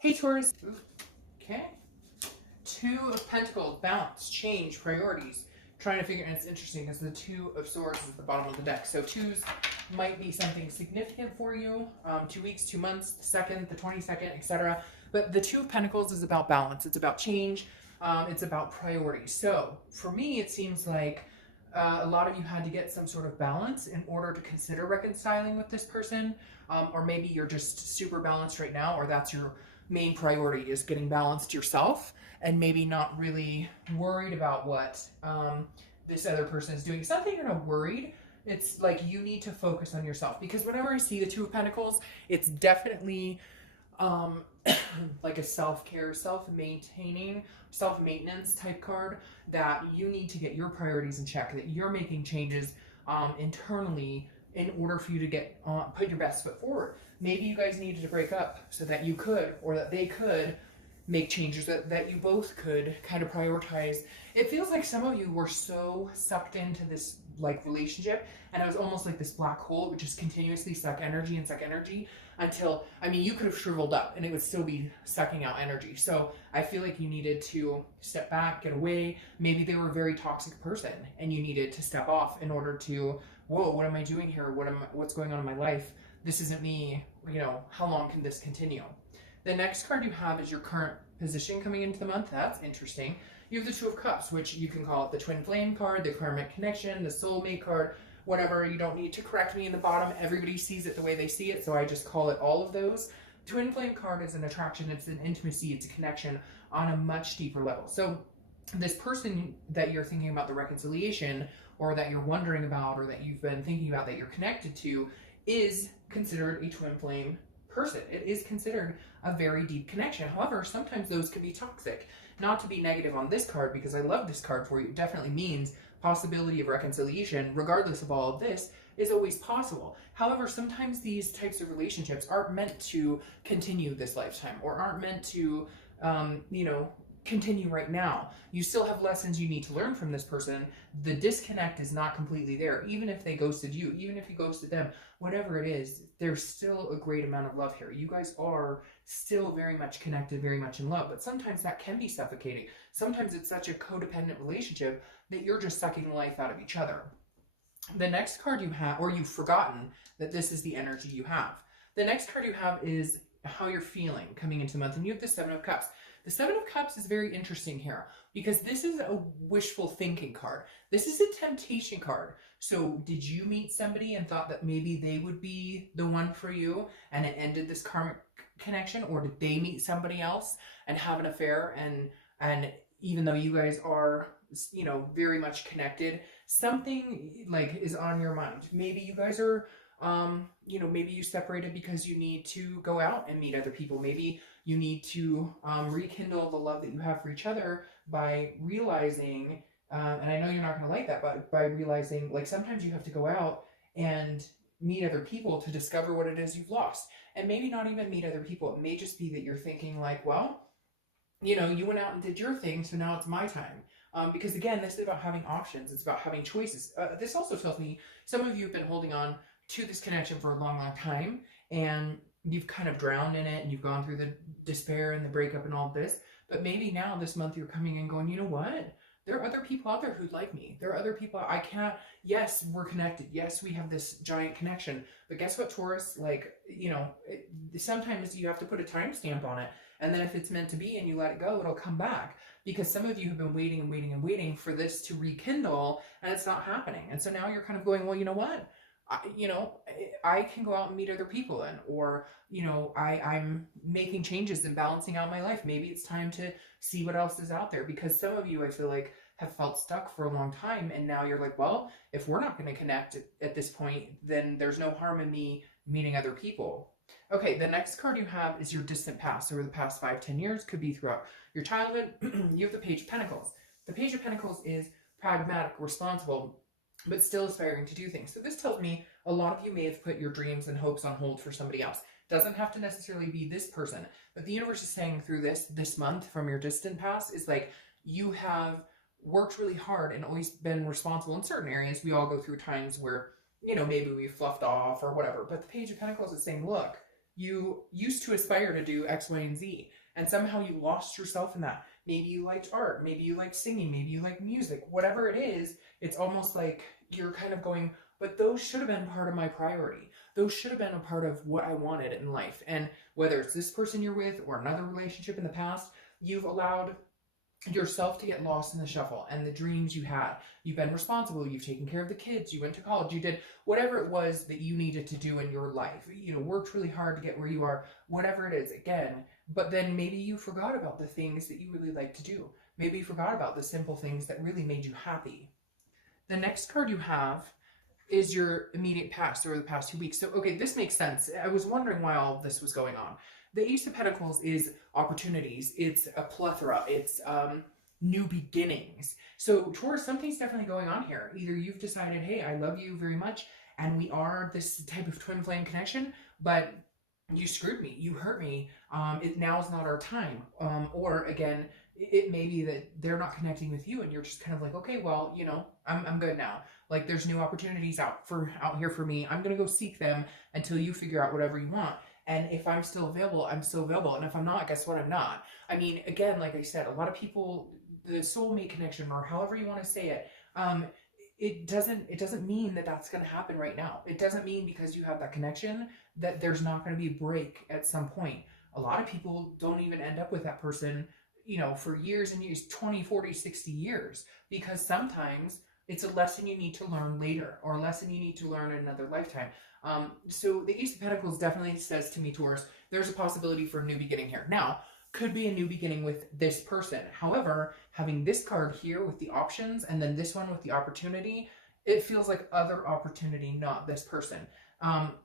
Hey Taurus. Okay. Two of Pentacles, balance, change, priorities. Trying to figure, and it's interesting because the Two of Swords is at the bottom of the deck. So twos might be something significant for you. 2 weeks, 2 months, the 2nd, the 22nd, etc. But the Two of Pentacles is about balance. It's about change. It's about priorities. So for me, it seems like a lot of you had to get some sort of balance in order to consider reconciling with this person. Or maybe you're just super balanced right now, or that's your main priority is getting balanced yourself and maybe not really worried about what this other person is doing. It's not that you're not worried. It's like you need to focus on yourself, because whenever I see the Two of Pentacles, it's definitely like a self-care, self-maintaining, self-maintenance type card, that you need to get your priorities in check, that you're making changes internally in order for you to get put your best foot forward. Maybe you guys needed to break up so that you could, or that they could make changes, that you both could kind of prioritize. It feels like some of you were so sucked into this like relationship, and it was almost like this black hole. It would just continuously suck energy until, I mean, you could have shriveled up and it would still be sucking out energy. So I feel like you needed to step back, get away. Maybe they were a very toxic person and you needed to step off in order to, whoa, what am I doing here? What's going on in my life? This isn't me. You know, how long can this continue? The next card you have is your current position coming into the month. That's interesting. You have the Two of Cups, which you can call it the Twin Flame card, the Karmic Connection, the Soulmate card, whatever. You don't need to correct me in the bottom. Everybody sees it the way they see it, so I just call it all of those. Twin Flame card is an attraction. It's an intimacy. It's a connection on a much deeper level. So this person that you're thinking about the reconciliation, or that you're wondering about, or that you've been thinking about, that you're connected to, is considered a Twin Flame person. It is considered a very deep connection. However, sometimes those can be toxic. Not to be negative on this card, because I love this card for you. It definitely means possibility of reconciliation, regardless of all of this, is always possible. However, sometimes these types of relationships aren't meant to continue this lifetime, or aren't meant to, continue right now. You still have lessons you need to learn from this person. The disconnect is not completely there. Even if they ghosted you, even if you ghosted them, whatever it is, there's still a great amount of love here. You guys are still very much connected, very much in love, but sometimes that can be suffocating. Sometimes it's such a codependent relationship that you're just sucking the life out of each other. The next card you have, or you've forgotten that this is the energy you have. The next card you have is how you're feeling coming into the month, and you have the Seven of Cups. The Seven of Cups is very interesting here, because this is a wishful thinking card. This is a temptation card. So did you meet somebody and thought that maybe they would be the one for you, and it ended this karmic connection? Or did they meet somebody else and have an affair, and even though you guys are, very much connected, something like is on your mind? Maybe you guys are maybe you separated because you need to go out and meet other people. Maybe you need to rekindle the love that you have for each other by realizing, and I know you're not going to like that, but by realizing, like, sometimes you have to go out and meet other people to discover what it is you've lost. And maybe not even meet other people. It may just be that you're thinking like, well, you went out and did your thing, so now it's my time. Because again, this is about having options. It's about having choices. This also tells me some of you have been holding on to this connection for a long, long time, and you've kind of drowned in it, and you've gone through the despair and the breakup and all of this. But maybe now this month you're coming and going, you know what? There are other people out there who'd like me. There are other people I can't. Yes, we're connected. Yes, we have this giant connection. But guess what, Taurus? Like, sometimes you have to put a timestamp on it. And then if it's meant to be and you let it go, it'll come back. Because some of you have been waiting and waiting and waiting for this to rekindle, and it's not happening. And so now you're kind of going, well, you know what? I can go out and meet other people, or I'm making changes and balancing out my life. Maybe it's time to see what else is out there, because some of you, I feel like, have felt stuck for a long time, and now you're like, well, if we're not going to connect at this point, then there's no harm in me meeting other people. Okay, the next card you have is your distant past, or the past 5-10 years, could be throughout your childhood. You have the Page of Pentacles. The Page of Pentacles is pragmatic, responsible, but still aspiring to do things. So this tells me a lot of you may have put your dreams and hopes on hold for somebody else. Doesn't have to necessarily be this person, but the universe is saying through this month from your distant past is like, you have worked really hard and always been responsible in certain areas. We all go through times where, maybe we fluffed off or whatever, but the Page of Pentacles is saying, look, you used to aspire to do X, Y, and Z, and somehow you lost yourself in that. Maybe you liked art, maybe you like singing, maybe you like music, whatever it is. It's almost like you're kind of going, but those should have been part of my priority. Those should have been a part of what I wanted in life. And whether it's this person you're with or another relationship in the past, you've allowed yourself to get lost in the shuffle and the dreams you had. You've been responsible, you've taken care of the kids, you went to college, you did whatever it was that you needed to do in your life. You know, worked really hard to get where you are, whatever it is, again. But then maybe you forgot about the things that you really like to do. Maybe you forgot about the simple things that really made you happy. The next card you have is your immediate past, or the past 2 weeks. So, okay, this makes sense. I was wondering why all of this was going on. The Ace of Pentacles is opportunities. It's a plethora. It's new beginnings. So, Taurus, something's definitely going on here. Either you've decided, hey, I love you very much, and we are this type of twin flame connection, but you screwed me. You hurt me. Now's not our time. Or, again, it may be that they're not connecting with you and you're just kind of like, okay, well, you know, I'm good now. Like, there's new opportunities out here for me. I'm going to go seek them until you figure out whatever you want. And if I'm still available, I'm still available. And if I'm not, guess what? I'm not. I mean, again, like I said, a lot of people, the soulmate connection, or however you want to say it, it doesn't mean that that's going to happen right now. It doesn't mean because you have that connection that there's not going to be a break at some point. A lot of people don't even end up with that person, you know, for years and years, 20, 40, 60 years, because sometimes it's a lesson you need to learn later, or a lesson you need to learn in another lifetime. So the Ace of Pentacles definitely says to me, Taurus, there's a possibility for a new beginning here. Now, could be a new beginning with this person. However, having this card here with the options and then this one with the opportunity, it feels like other opportunity, not this person.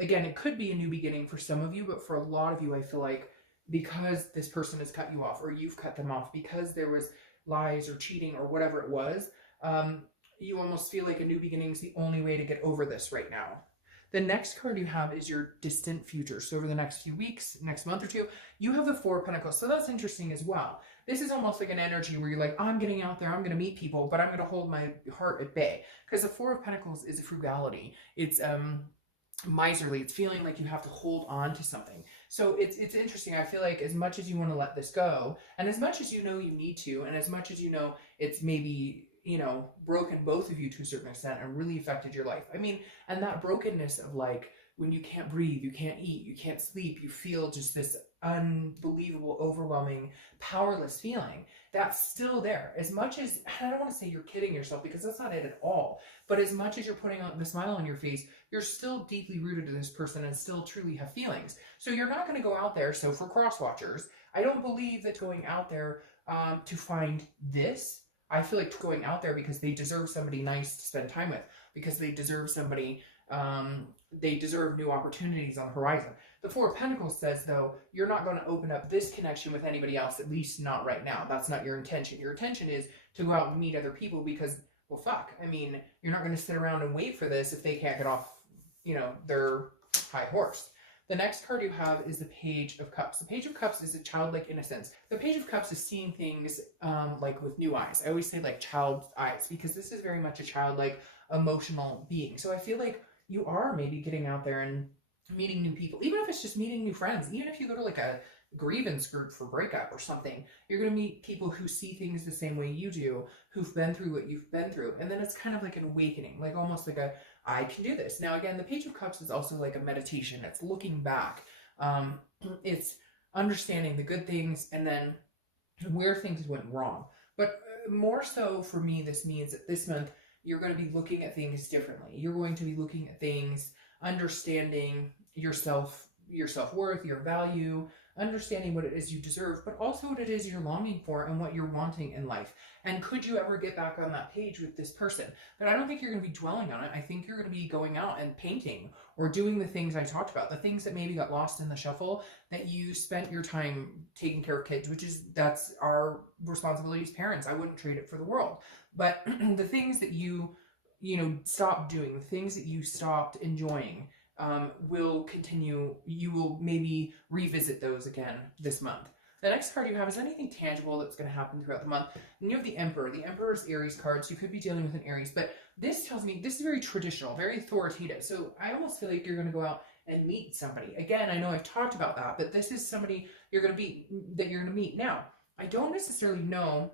Again, it could be a new beginning for some of you, but for a lot of you, I feel like because this person has cut you off, or you've cut them off, because there was lies or cheating or whatever it was, you almost feel like a new beginning is the only way to get over this right now. The next card you have is your distant future. So over the next few weeks, next month or two, you have the Four of Pentacles. So that's interesting as well. This is almost like an energy where you're like, I'm getting out there, I'm going to meet people, but I'm going to hold my heart at bay. Because the Four of Pentacles is a frugality. It's miserly. It's feeling like you have to hold on to something. So it's interesting. I feel like as much as you want to let this go, and as much as you know you need to, and as much as you know it's maybe, you know, broken both of you to a certain extent and really affected your life. I mean, and that brokenness of like when you can't breathe, you can't eat, you can't sleep, you feel just this unbelievable, overwhelming, powerless feeling. That's still there. As much as, I don't want to say you're kidding yourself because that's not it at all, but as much as you're putting on the smile on your face, you're still deeply rooted to this person and still truly have feelings. So you're not going to go out there. So for cross watchers, I don't believe that going out there to find this, I feel like going out there because they deserve somebody nice to spend time with, because they deserve somebody, they deserve new opportunities on the horizon. The Four of Pentacles says, though, you're not going to open up this connection with anybody else, at least not right now. That's not your intention. Your intention is to go out and meet other people because, well, fuck. I mean, you're not going to sit around and wait for this if they can't get off, you know, their high horse. The next card you have is the Page of Cups. The Page of Cups is a childlike innocence. The Page of Cups is seeing things like with new eyes. I always say like child's eyes because this is very much a childlike emotional being. So I feel like you are maybe getting out there and meeting new people, even if it's just meeting new friends, even if you go to like a grievance group for breakup or something, you're going to meet people who see things the same way you do, who've been through what you've been through. And then it's kind of like an awakening, like almost like a, I can do this. Now, again, the Page of Cups is also like a meditation. It's looking back. It's understanding the good things and then where things went wrong. But more so for me, this means that this month, you're going to be looking at things differently. You're going to be looking at things, understanding yourself, your self-worth, your value, understanding what it is you deserve, but also what it is you're longing for and what you're wanting in life. And could you ever get back on that page with this person? But I don't think you're going to be dwelling on it. I think you're going to be going out and painting or doing the things I talked about, the things that maybe got lost in the shuffle, that you spent your time taking care of kids, which is, that's our responsibility as parents. I wouldn't trade it for the world. But the things that you stopped doing, the things that you stopped enjoying, will continue. You will maybe revisit those again this month. The next card you have is anything tangible that's going to happen throughout the month. And you have the Emperor. The Emperor is Aries card, so you could be dealing with an Aries. But this tells me this is very traditional, very authoritative. So I almost feel like you're going to go out and meet somebody. Again, I know I've talked about that, but this is somebody you're going to meet. Now, I don't necessarily know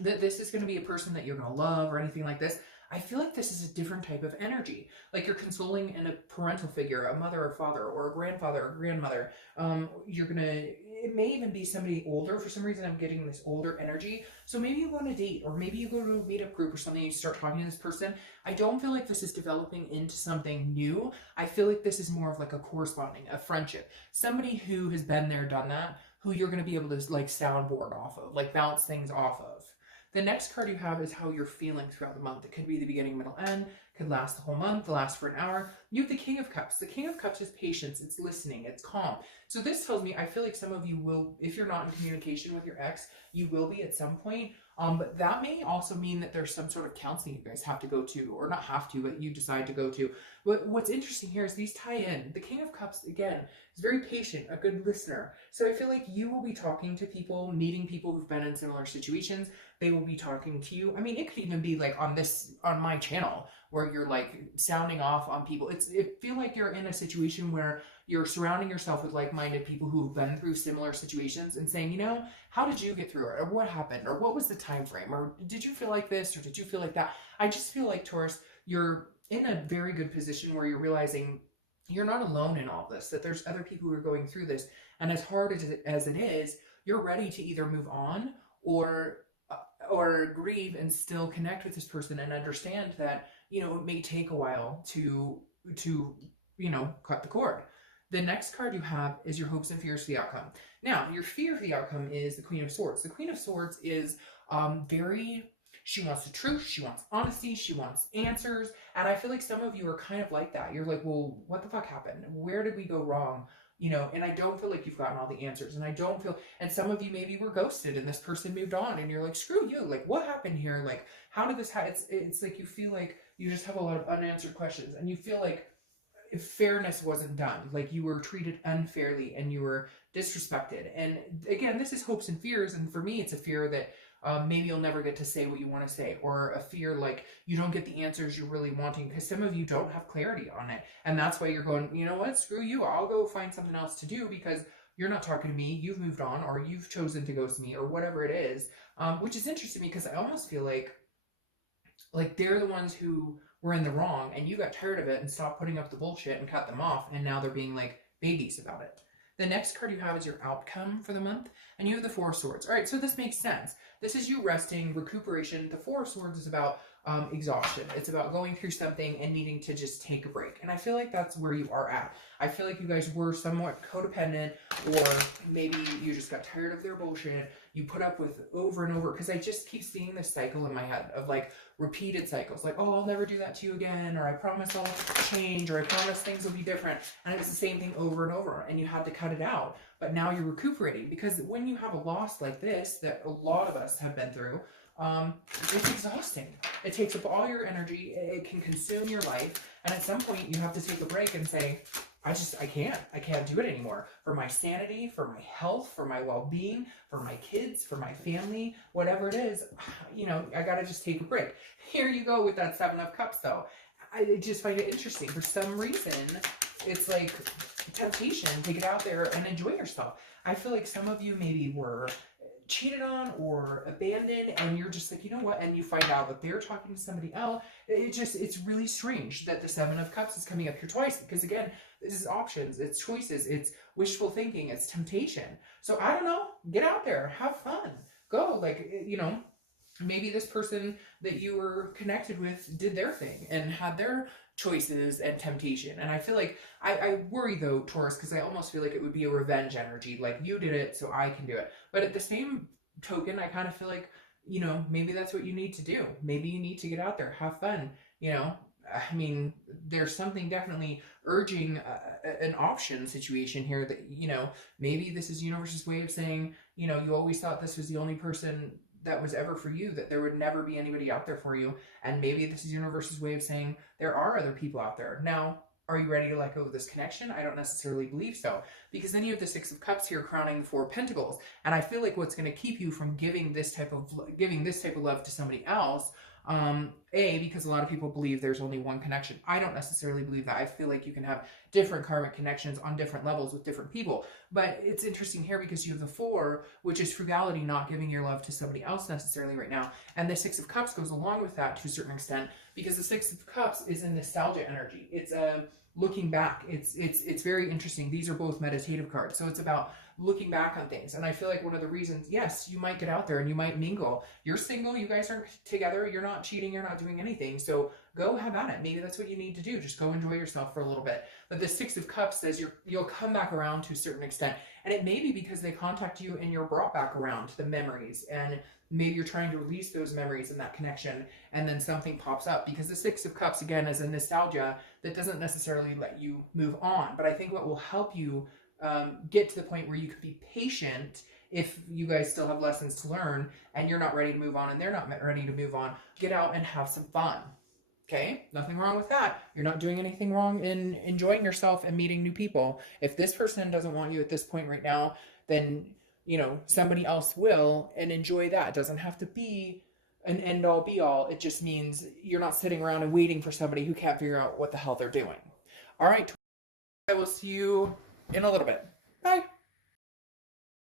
that this is going to be a person that you're going to love or anything like this. I feel like this is a different type of energy. Like you're consoling in a parental figure, a mother or father, or a grandfather or grandmother. It may even be somebody older. For some reason, I'm getting this older energy. So maybe you go on a date, or maybe you go to a meetup group or something, and you start talking to this person. I don't feel like this is developing into something new. I feel like this is more of like a corresponding, a friendship. Somebody who has been there, done that, who you're going to be able to like soundboard off of, like bounce things off of. The next card you have is how you're feeling throughout the month. It could be the beginning, middle, end. Could last the whole month, last for an hour. You have the King of Cups. The King of Cups is patience. It's listening. It's calm. So this tells me, I feel like some of you will, if you're not in communication with your ex, you will be at some point. But that may also mean that there's some sort of counseling you guys have to go to, or not have to, but you decide to go to. But what's interesting here is these tie in. The King of Cups, again, is very patient, a good listener. So I feel like you will be talking to people, meeting people who've been in similar situations. They will be talking to you. I mean, it could even be like on my channel where you're like sounding off on people. It feel like you're in a situation where you're surrounding yourself with like-minded people who've been through similar situations and saying, you know, how did you get through it? Or what happened? Or what was the time frame? Or did you feel like this? Or did you feel like that? I just feel like, Taurus, you're in a very good position where you're realizing you're not alone in all this, that there's other people who are going through this. And as hard as it is, you're ready to either move on or grieve and still connect with this person and understand that, you know, it may take a while to you know, cut the cord. The next card you have is your hopes and fears for the outcome. Now, your fear for the outcome is the Queen of Swords. The Queen of Swords is she wants the truth, she wants honesty, she wants answers. And I feel like some of you are kind of like that. You're like, well, what the fuck happened? Where did we go wrong? You know, and I don't feel like you've gotten all the answers. And I don't feel, and some of you maybe were ghosted and this person moved on and you're like, screw you. Like, what happened here? Like, how did this happen? It's like you feel like you just have a lot of unanswered questions and you feel like if fairness wasn't done, like you were treated unfairly and you were disrespected. And again, this is hopes and fears. And for me, it's a fear that maybe you'll never get to say what you want to say, or a fear like you don't get the answers you're really wanting because some of you don't have clarity on it. And that's why you're going, you know what, screw you. I'll go find something else to do because you're not talking to me. You've moved on, or you've chosen to ghost me, or whatever it is, which is interesting because I almost feel like they're the ones who were in the wrong and you got tired of it and stopped putting up the bullshit and cut them off. And now they're being like babies about it. The next card you have is your outcome for the month, and you have the Four of Swords. All right, so this makes sense. This is you resting, recuperation. The Four of Swords is about exhaustion. It's about going through something and needing to just take a break. And I feel like that's where you are at. I feel like you guys were somewhat codependent, or maybe you just got tired of their bullshit. You put up with over and over, because I just keep seeing this cycle in my head of like repeated cycles, like, oh, I'll never do that to you again, or I promise I'll change, or I promise things will be different. And it's the same thing over and over, and you had to cut it out. But now you're recuperating, because when you have a loss like this that a lot of us have been through, it's exhausting. It takes up all your energy. It can consume your life. And at some point you have to take a break and say, I can't do it anymore. For my sanity, for my health, for my well-being, for my kids, for my family, whatever it is, you know, I gotta just take a break. Here you go with that Seven of Cups though. I just find it interesting. For some reason, it's like temptation to get out there and enjoy yourself. I feel like some of you maybe were cheated on or abandoned, and you're just like, you know what, and you find out that they're talking to somebody else. It's really strange that the Seven of Cups is coming up here twice, because again, this is options, it's choices, it's wishful thinking, it's temptation. So I don't know, get out there, have fun, go, like, you know, maybe this person that you were connected with did their thing and had their choices and temptation. And I feel like I worry though, Taurus, because I almost feel like it would be a revenge energy, like you did it so I can do it. But at the same token, I kind of feel like, you know, maybe that's what you need to do. Maybe you need to get out there, have fun, you know. I mean, there's something definitely urging an option situation here that, you know, maybe this is universe's way of saying, you know, you always thought this was the only person that was ever for you, that there would never be anybody out there for you. And maybe this is universe's way of saying there are other people out there. Now, are you ready to let go of this connection? I don't necessarily believe so, because then you have the Six of Cups here crowning the Four of Pentacles. And I feel like what's going to keep you from giving this type of love to somebody else Because a lot of people believe there's only one connection. I don't necessarily believe that. I feel like you can have different karmic connections on different levels with different people. But it's interesting here because you have the 4, which is frugality, not giving your love to somebody else necessarily right now. And the 6 of Cups goes along with that to a certain extent, because the 6 of Cups is a nostalgia energy. It's looking back. It's very interesting. These are both meditative cards. So it's about looking back on things. And I feel like one of the reasons, yes, you might get out there and you might mingle. You're single, you guys aren't together, you're not cheating, you're not doing anything. So go have at it. Maybe that's what you need to do. Just go enjoy yourself for a little bit. But the 6 of Cups says you'll come back around to a certain extent. And it may be because they contact you and you're brought back around to the memories. And maybe you're trying to release those memories and that connection, and then something pops up. Because the 6 of Cups, again, is a nostalgia that doesn't necessarily let you move on. But I think what will help you get to the point where you can be patient, if you guys still have lessons to learn and you're not ready to move on and they're not ready to move on, get out and have some fun. Okay? Nothing wrong with that. You're not doing anything wrong in enjoying yourself and meeting new people. If this person doesn't want you at this point right now, then, you know, somebody else will, and enjoy that. It doesn't have to be an end all be all. It just means you're not sitting around and waiting for somebody who can't figure out what the hell they're doing. All right. I will see you in a little bit. Bye.